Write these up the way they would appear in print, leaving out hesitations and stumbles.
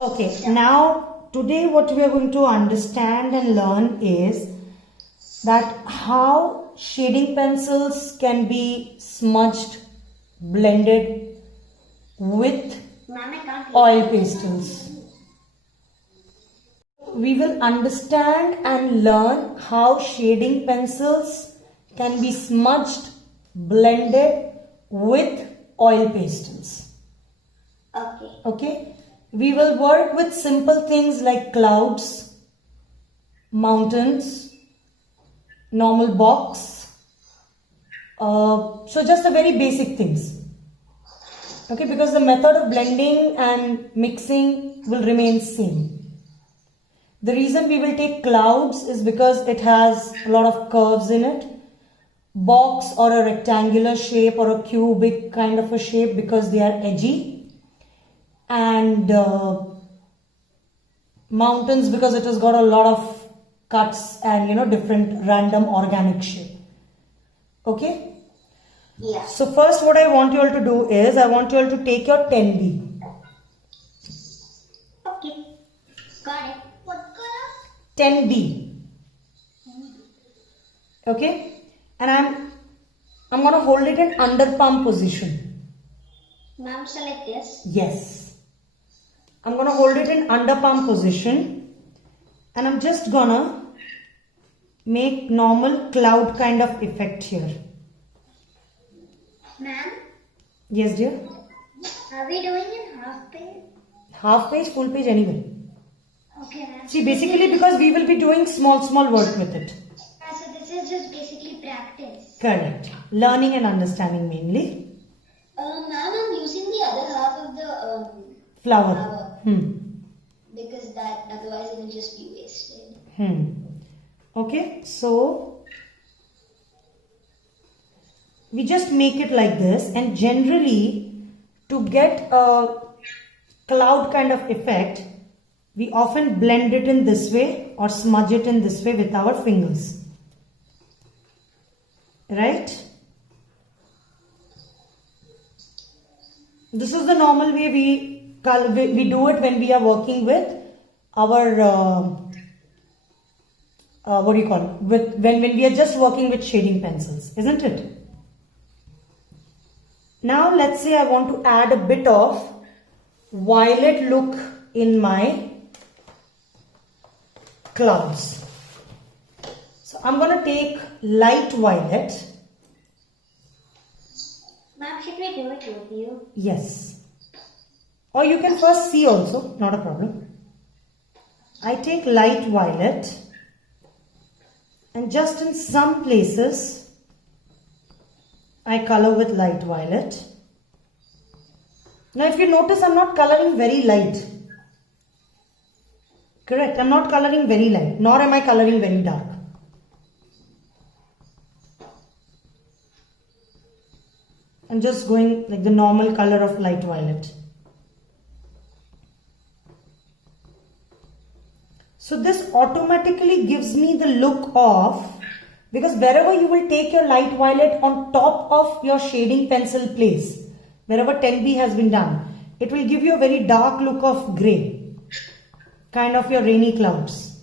Okay, now today what we are going to understand and learn is that how shading pencils can be smudged, blended with oil pastels. We will understand and learn how shading pencils can be smudged, blended with oil pastels. Okay. We will work with simple things like clouds, mountains, normal box. So just the very basic things. Okay, because the method of blending and mixing will remain same. The reason we will take clouds is because it has a lot of curves in it. Box or a rectangular shape or a cubic kind of a shape because they are edgy. And mountains because it has got a lot of cuts and different random organic shape. Okay? Yeah. So first what I want you all to do is I want you all to take your 10B. Okay. Got it. What color? 10B. Okay? And I'm gonna hold it in under palm position. Ma'am, select this. Yes. I'm gonna hold it in under palm position and I'm just gonna make normal cloud kind of effect here. Ma'am, Yes, dear. are we doing in half page? Half page, full page, anyway. Okay, ma'am. See, basically because we will be doing small work with it. So this is just basically practice. Correct. Learning and understanding mainly. Ma'am, I'm using the other half of the Flower. because that otherwise it will just be wasted. Okay, so we just make it like this, and generally to get a cloud kind of effect we often blend it in this way or smudge it in this way with our fingers, right? This is the normal way we do it when we are working with our what do you call it? When we are just working with shading pencils, isn't it? Now let's say I want to add a bit of violet look in my clouds. So I'm going to take light violet. Ma'am, should we do it with you? Yes. Or you can first see also, not a problem. I take light violet and just in some places I color with light violet. Now if you notice, I'm not coloring very light. Correct, I'm not coloring very light, nor am I coloring very dark. I'm just going like the normal color of light violet. So this automatically gives me the look of, because wherever you will take your light violet on top of your shading pencil place, wherever 10B has been done, it will give you a very dark look of grey, kind of your rainy clouds.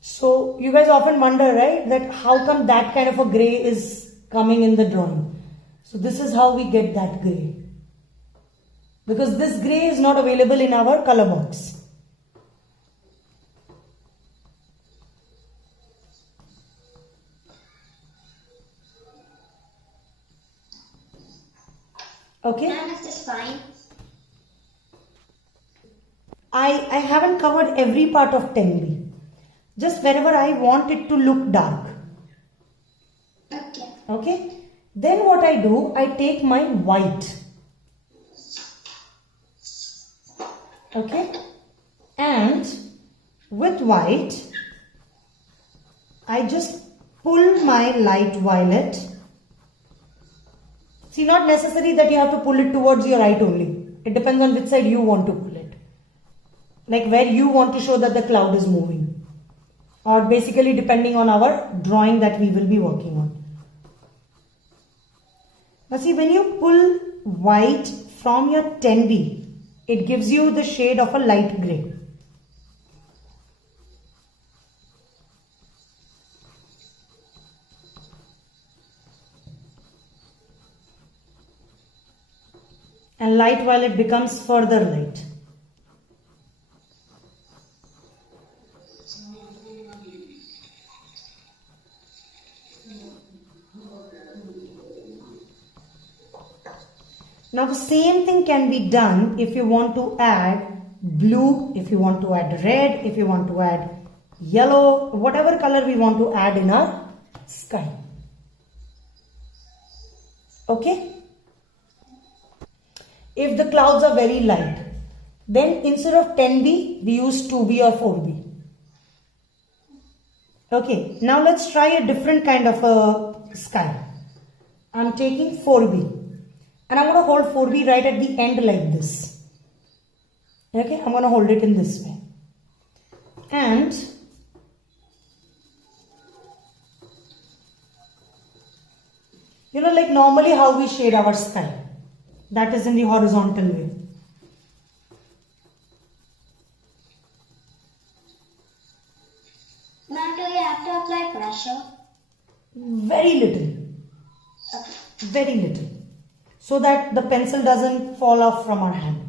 So you guys often wonder, right, that how come that kind of a grey is coming in the drawing. So this is how we get that grey, because this grey is not available in our color box. Okay. Ma'am, is this fine? I haven't covered every part of 10B. Just wherever I want it to look dark. Okay. Okay. Then what I do, I take my white. Okay. And with white, I just pull my light violet. See, not necessary that you have to pull it towards your right only. It depends on which side you want to pull it. Like where you want to show that the cloud is moving. Or basically depending on our drawing that we will be working on. Now see, when you pull white from your 10B, It gives you the shade of a light gray. And light violet becomes further light. Now the same thing can be done if you want to add blue, if you want to add red, if you want to add yellow, whatever color we want to add in our sky. Okay? If the clouds are very light, then instead of 10B, we use 2B or 4B. Okay, now let's try a different kind of a sky. I'm taking 4B. And I'm going to hold 4B right at the end like this. Okay, I'm going to hold it in this way. And you know, like normally how we shade our sky. That is in the horizontal way. Ma'am, do you have to apply pressure? Very little. Okay. Very little. So that the pencil doesn't fall off from our hand.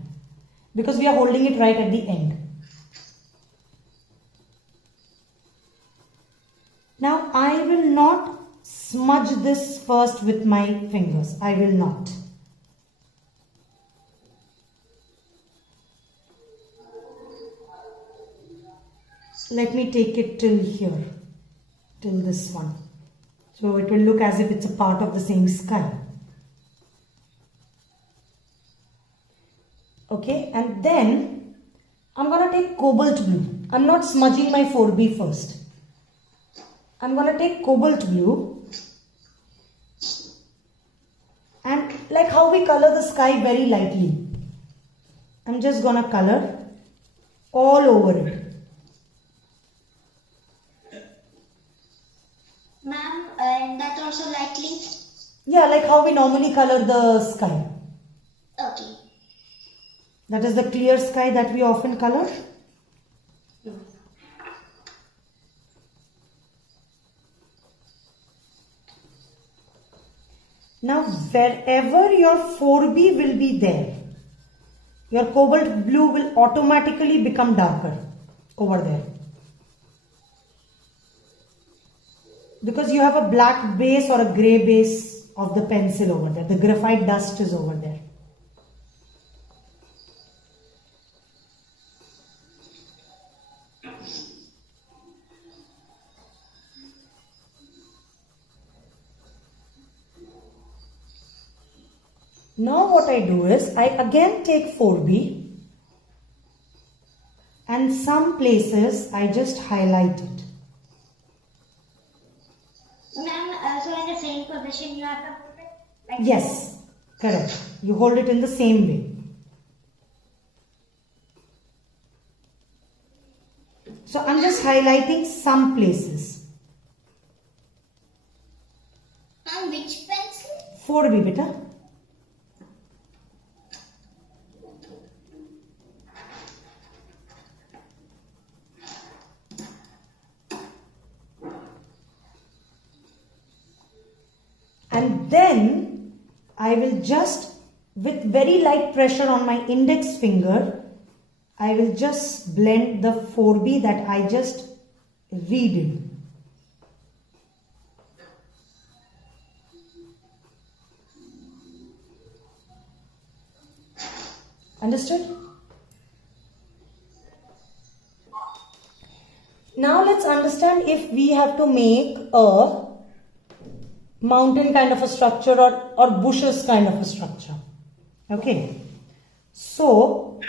Because we are holding it right at the end. Now I will not smudge this first with my fingers. I will not. Let me take it till here. Till this one. So it will look as if it's a part of the same sky. Okay, and then I'm going to take cobalt blue. I'm not smudging my 4B first. I'm going to take cobalt blue. And like how we color the sky very lightly. I'm just going to color all over it. Ma'am, and that also lightly? Yeah, like how we normally color the sky. Okay. That is the clear sky that we often color. Now wherever your 4B will be there, your cobalt blue will automatically become darker over there. Because you have a black base or a grey base of the pencil over there. The graphite dust is over there. Now what I do is, I again take 4B and some places I just highlight it. Ma'am, so in the same position you have to put it? Like Yes, correct. You hold it in the same way. So I'm just highlighting some places. Ma'am, which pencil? 4B beta. And then I will just, with very light pressure on my index finger, I will just blend the 4B that I just redid. Understood? Now let's understand if we have to make a mountain kind of a structure or bushes kind of a structure. Okay. So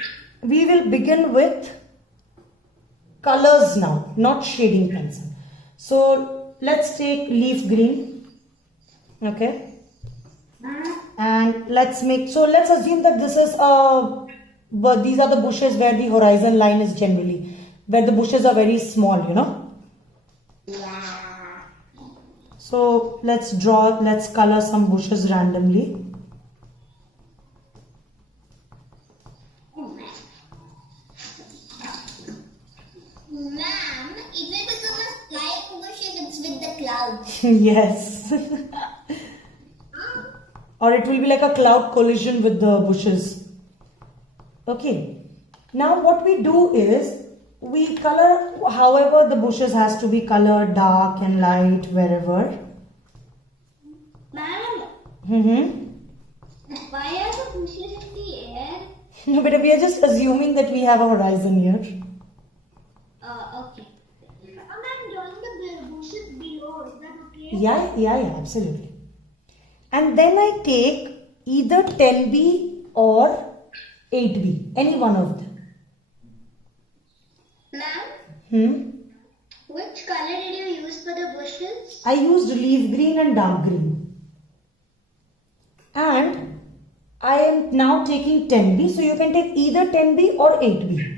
we will begin with colors now, not shading pencil. So let's take leaf green. Okay. And let's assume that this is these are the bushes where the horizon line is generally, where the bushes are very small, you know. Yeah. So let's color some bushes randomly. Oh, man. clouds. Yes. Or it will be like a cloud collision with the bushes. Okay. Now what we do is we color however the bushes has to be colored, dark and light, wherever. Ma'am, Mm-hmm. why are the bushes in the air? No, but we are just assuming that we have a horizon here. Okay. Ma'am, join the bushes below. Is that okay? Yeah, absolutely. And then I take either 10B or 8B, any one of them. Ma'am, which color did you use for the bushes? I used leaf green and dark green. And I am now taking 10B, so you can take either 10B or 8B.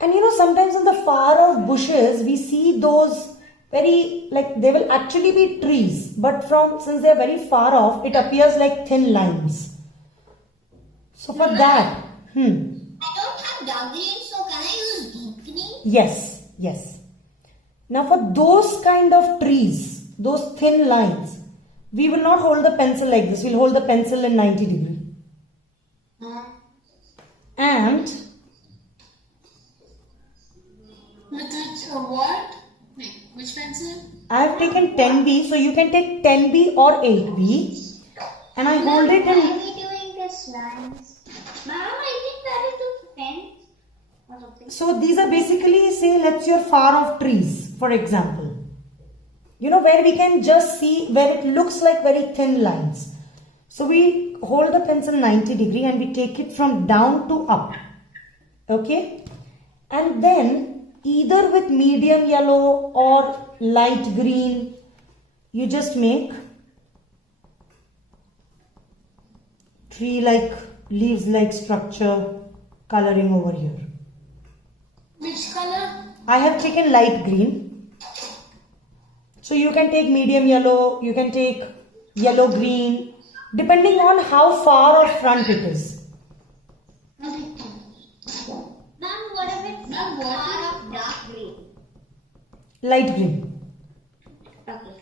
And you know, sometimes in the far off bushes, we see those very, like, they will actually be trees, but since they are very far off, it appears like thin lines. So for that, I don't have dark green, so can I use deep green? Yes. Now for those kind of trees, those thin lines, we will not hold the pencil like this. We'll hold the pencil in 90 degree. And With what? Which pencil? I have taken 10B, so you can take 10B or 8B. And I hold it Why are in. we doing this lines? Ma'am, I think that is the pen or something. So these are basically, say, let's your far off trees, for example. You know, where we can just see where it looks like very thin lines. So we hold the pencil 90 degree and we take it from down to up. Okay. And then either with medium yellow or light green, you just make tree like, leaves like structure coloring over here. Which color? I have taken light green. So you can take medium yellow, you can take yellow green, depending on how far or front it is. Ma'am, what if it's far of dark green? Light green. Okay.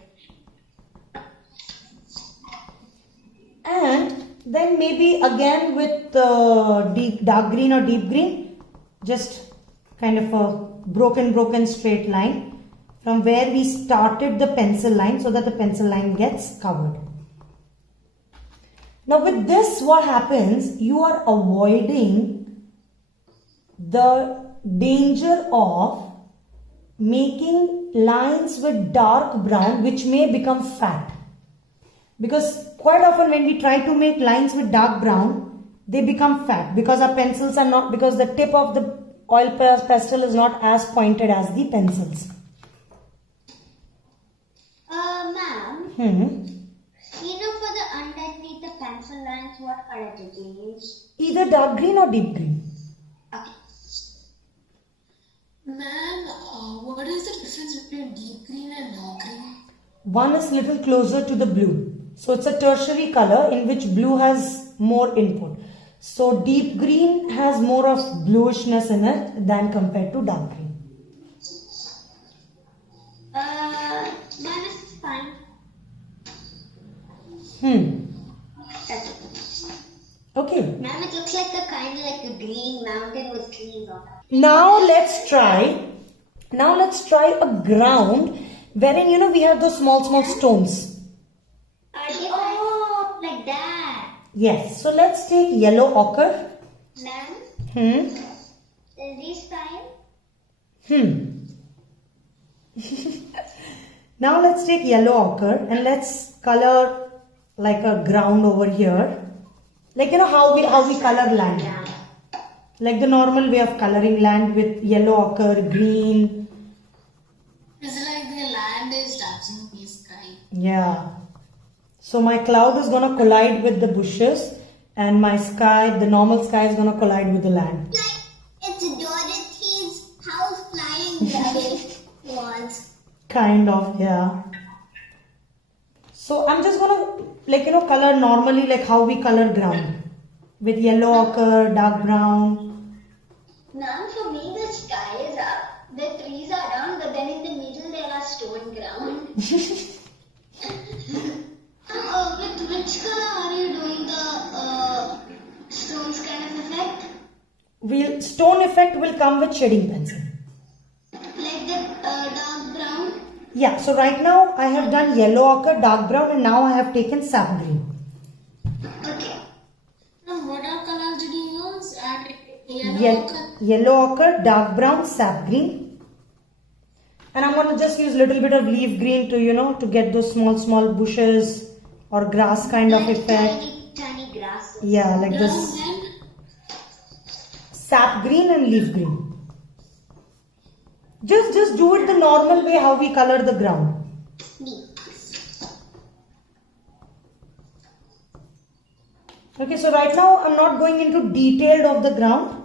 And then maybe again with dark green or deep green, just kind of a broken straight line from where we started the pencil line so that the pencil line gets covered. Now with this, what happens, you are avoiding the danger of making lines with dark brown which may become fat. Because quite often when we try to make lines with dark brown, they become fat because our pencils are not, because the tip of the oil pastel is not as pointed as the pencils. Ma'am, you know, for the underneath the pencil lines, what color did you use? Either dark green or deep green. Okay. Ma'am, what is the difference between deep green and dark green? One is little closer to the blue. So it's a tertiary color in which blue has more input. So deep green has more of bluishness in it than compared to dark green. Mine is fine. That's it. Okay. Ma'am, it looks like a kind of like a green mountain with trees on it. Now let's try a ground wherein, you know, we have those small stones. Oh, like that. Yes. So let's take yellow ochre. Ma'am, is this fine? Now let's take yellow ochre and let's color like a ground over here. Like, you know, how we color land. Yeah. Like the normal way of coloring land with yellow ochre, green. It's like the land is touching the sky. Yeah. So my cloud is gonna collide with the bushes and my sky, the normal sky is gonna collide with the land. Like it's Dorothy's house flying the walls. Kind of, yeah. So I'm just gonna, like, you know, color normally like how we color ground. With yellow ochre, dark brown. Now for me the sky is up, the trees are down, but then in the middle there are stone ground. With which color are you doing the stones kind of effect? Stone effect will come with shading pencil. Like the dark brown? Yeah, so right now I have done yellow ochre, dark brown, and now I have taken sap green. Okay. And what are colors did you use? Yellow ochre, dark brown, sap green. And I'm going to just use little bit of leaf green to, to get those small bushes or grass kind of effect. Tiny grass. Yeah, like this. Brown Sap green and leaf green. Just do it the normal way how we color the ground. Okay, so right now I'm not going into detailed of the ground.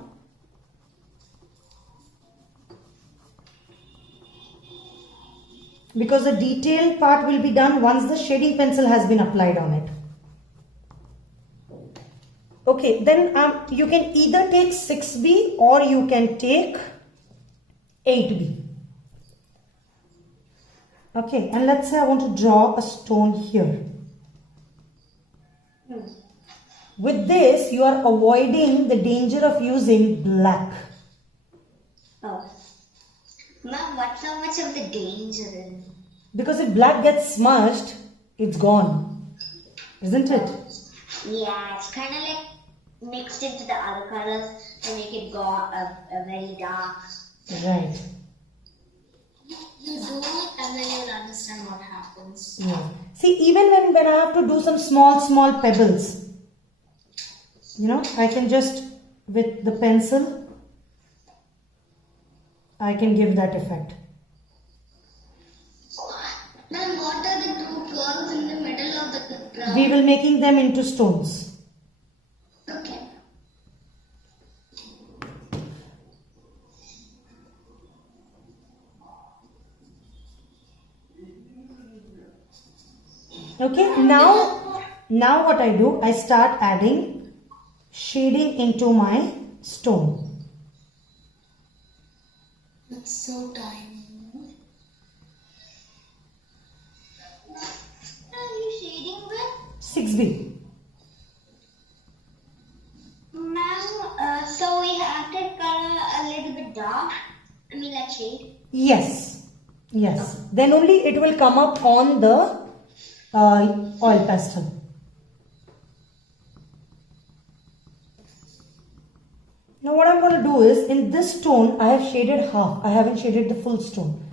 Because the detail part will be done once the shading pencil has been applied on it. Okay, then you can either take 6B or you can take 8B. Okay, and let's say I want to draw a stone here. With this, you are avoiding the danger of using black. Oh. Ma'am, what's so much of the danger in? Because if black gets smudged, it's gone. Isn't it? Yeah, it's kind of like mixed into the other colors to make it go a very dark. Right. You do it and then you'll understand what happens. Yeah. See, even when I have to do some small pebbles, I can just, with the pencil, I can give that effect. Ma'am, what are the two curves in the middle of the ground? We will making them into stones. Okay. Okay, now what I do, I start adding shading into my stone. It's so tiny. What are you shading with? 6B. Ma'am, so we have to color a little bit dark. I mean like shade. Yes. Then only it will come up on the oil pastel. Now what I'm going to do is, in this stone, I have shaded half. I haven't shaded the full stone.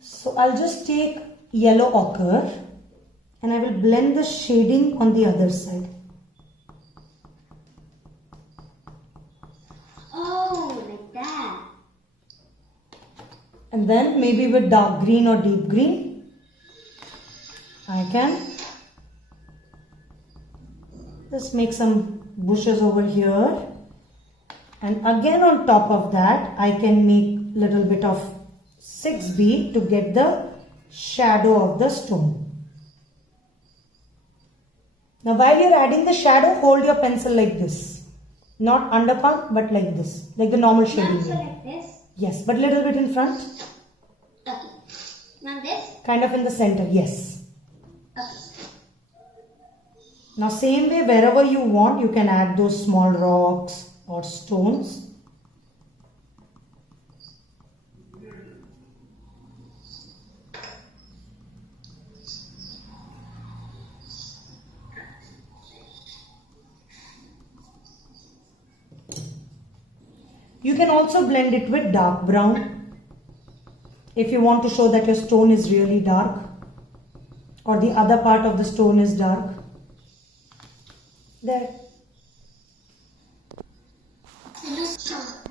So I'll just take yellow ochre and I will blend the shading on the other side. Oh, like that. And then maybe with dark green or deep green, I can just make some bushes over here. And again on top of that, I can make little bit of 6B to get the shadow of the stone. Now while you're adding the shadow, hold your pencil like this. Not under palm, but like this. Like the normal shading. So like this? Yes, but little bit in front. Okay. Now this? Kind of in the center, yes. Okay. Now same way, wherever you want, you can add those small rocks or stones. You can also blend it with dark brown if you want to show that your stone is really dark or the other part of the stone is dark. There.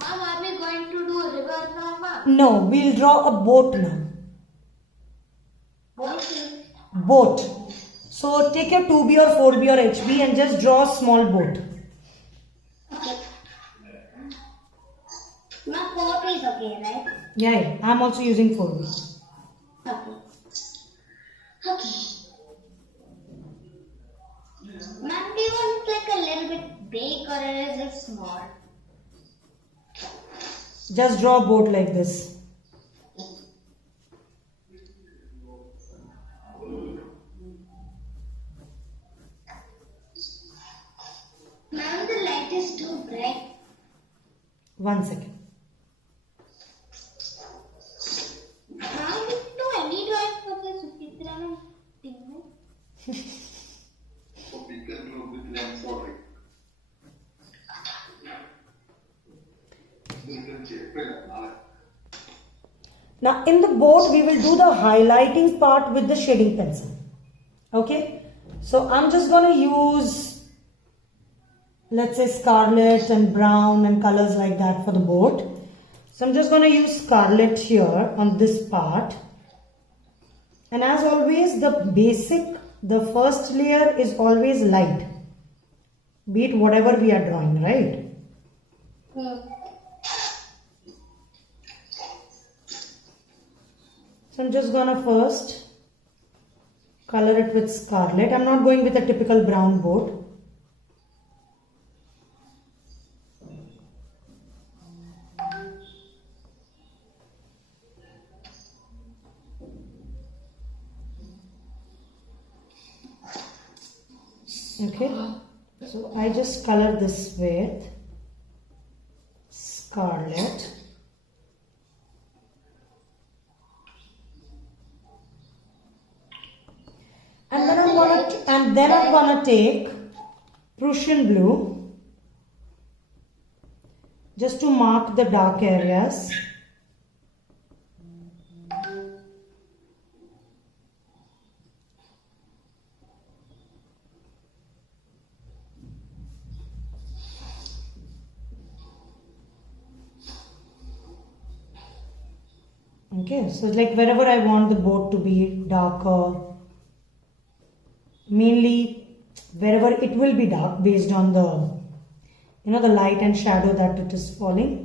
Mom, are we going to do a river now, Mom? No, we'll draw a boat now. Okay. Boat. So take your 2B or 4B or HB and just draw a small boat. Okay. Mom, 4 is okay, right? Yeah, I'm also using 4B. Okay. Okay. Ma'am, do you want like a little bit big or is it small? Just draw a boat like this. 1 second. Ma'am, you do any drawing for the Suchitra thing, no? We can do with them, sorry. Now in the board we will do the highlighting part with the shading pencil. Okay, so I'm just going to use, let's say, scarlet and brown and colors like that for the board. So I'm just going to use scarlet here on this part. And as always, the first layer is always light, be it whatever we are drawing, right? So I'm just going to first color it with scarlet. I'm not going with a typical brown board. Okay, so I just color this with scarlet. And then I'm gonna take Prussian blue just to mark the dark areas. Okay, so like wherever I want the board to be darker, mainly wherever it will be dark based on the, the light and shadow that it is falling.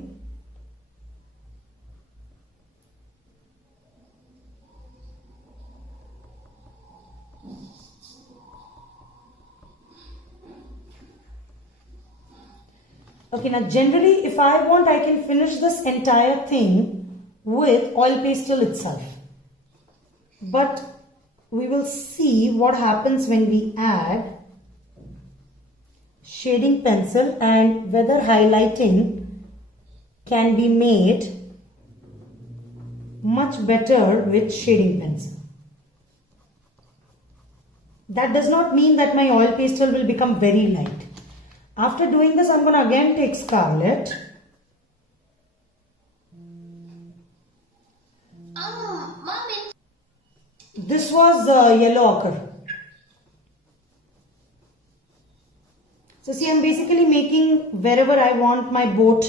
Okay, now generally if I want, I can finish this entire thing with oil pastel itself. But we will see what happens when we add shading pencil and whether highlighting can be made much better with shading pencil. That does not mean that my oil pastel will become very light. After doing this, I'm going to again take scarlet. Mom, This was yellow ochre. So see, I'm basically making wherever I want my boat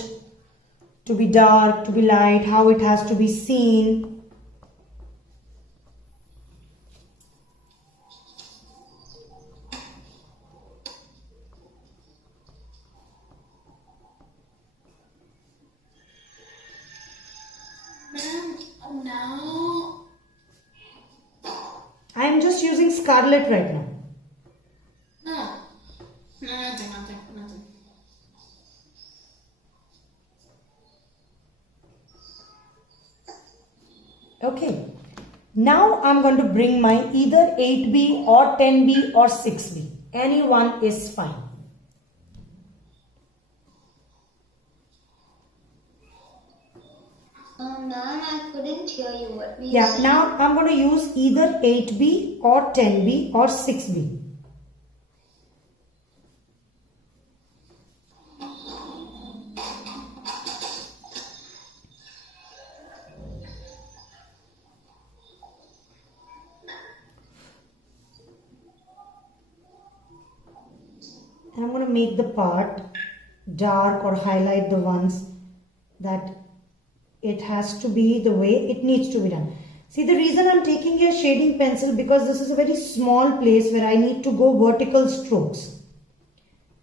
to be dark, to be light, how it has to be seen. now. I am just using scarlet right now. No. Nothing. Okay. Now I'm going to bring my either 8B or 10B or 6B. Any one is fine. Ma'am, I couldn't hear you. What were you Yeah, saying? now I'm going to use either 8B or 10B or 6B. And I'm going to make the part dark or highlight the ones that it has to be the way it needs to be done. See, the reason I'm taking a shading pencil because this is a very small place where I need to go vertical strokes.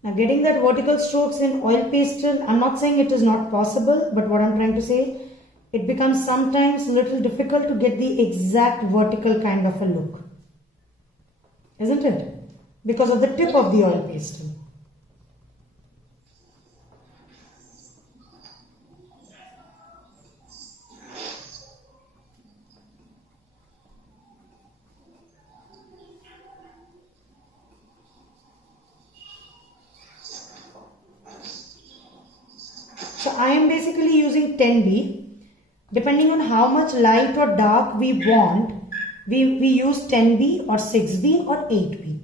Now getting that vertical strokes in oil pastel, I'm not saying it is not possible, but what I'm trying to say, it becomes sometimes a little difficult to get the exact vertical kind of a look. Isn't it? Because of the tip of the oil pastel. So I am basically using 10B. Depending on how much light or dark we want, we use 10B or 6B or 8B.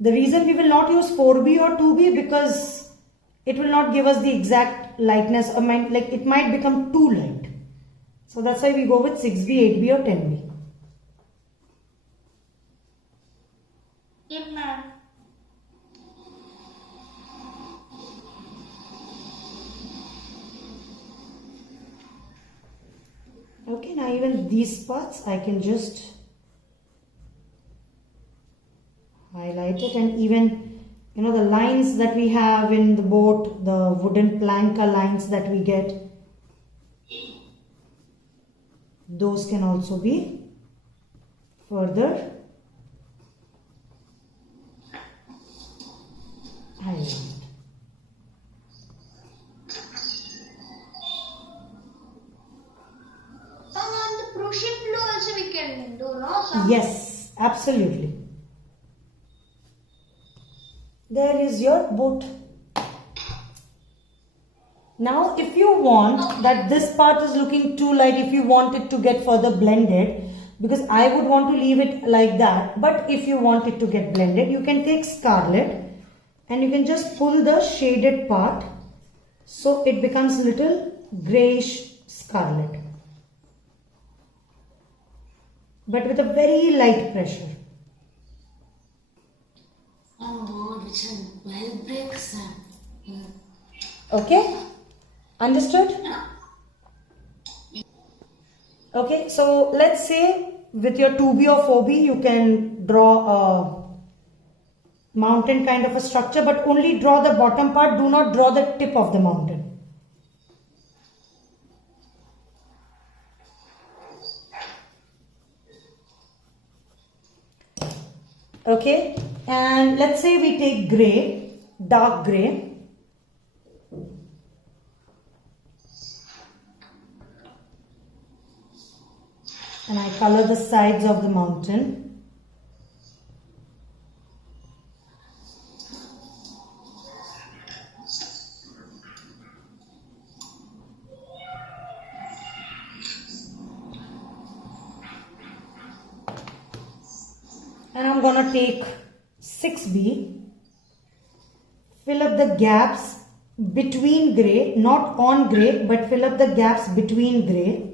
The reason we will not use 4B or 2B because it will not give us the exact lightness, or like it might become too light. So that's why we go with 6B, 8B or 10B. Yes, ma'am. Okay, now even these parts I can just highlight it, and even the lines that we have in the boat, the wooden planka lines that we get, those can also be further highlighted. On the cruise ship also we can do, no? Some Yes, absolutely. There is your boat. Now, if you want that this part is looking too light, if you want it to get further blended, because I would want to leave it like that, but if you want it to get blended, you can take scarlet and you can just pull the shaded part so it becomes little grayish scarlet, but with a very light pressure. Oh God, which one? Well breaks. Okay, understood? Okay, so let's say with your 2B or 4B you can draw a mountain kind of a structure, but only draw the bottom part, do not draw the tip of the mountain. Okay, and let's say we take grey, dark grey. And I color the sides of the mountain. And I'm gonna take 6B, fill up the gaps between grey, not on grey, but fill up the gaps between grey.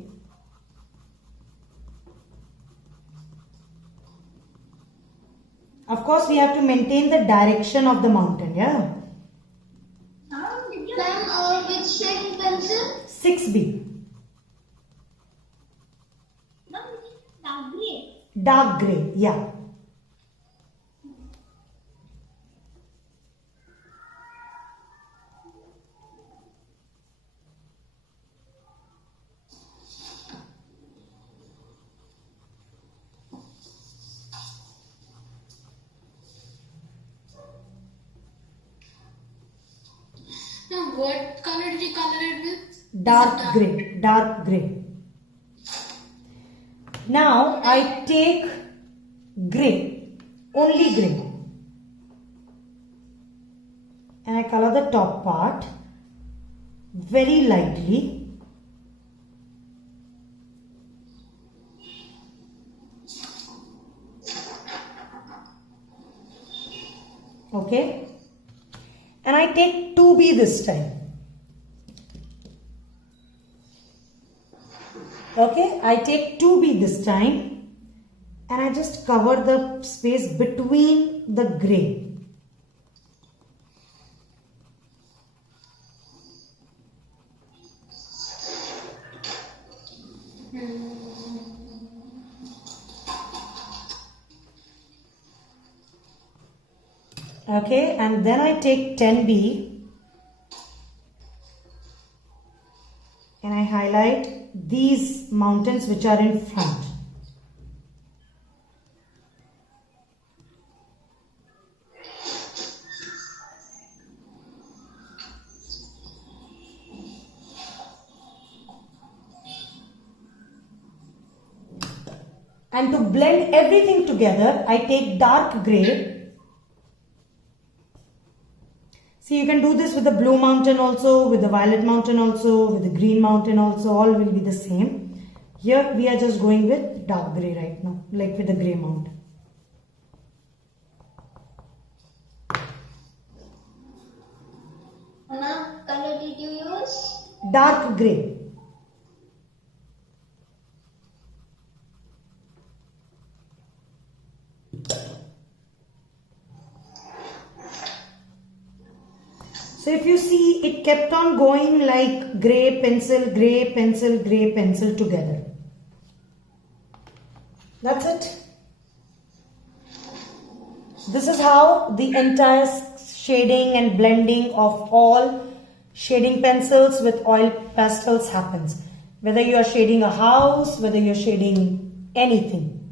Of course, we have to maintain the direction of the mountain, yeah? Ma'am, which shading pencil? 6B, Dark grey. dark grey, yeah. Now, what color did you color it with? Dark grey, dark grey. Now I take grey, only grey, and I color the top part very lightly. Okay, and I take 2B this time. Okay, I take 2B this time and I just cover the space between the grey. Okay, and then I take 10B and I highlight these mountains which are in front. And to blend everything together, I take dark grey See, you can do this with the blue mountain also, with the violet mountain also, with the green mountain also, all will be the same. Here we are just going with dark grey right now, like with the grey mountain. Mama, color did you use? Dark grey. So if you see, it kept on going like grey pencil, grey pencil, grey pencil together. That's it. This is how the entire shading and blending of all shading pencils with oil pastels happens. Whether you are shading a house, whether you are shading anything.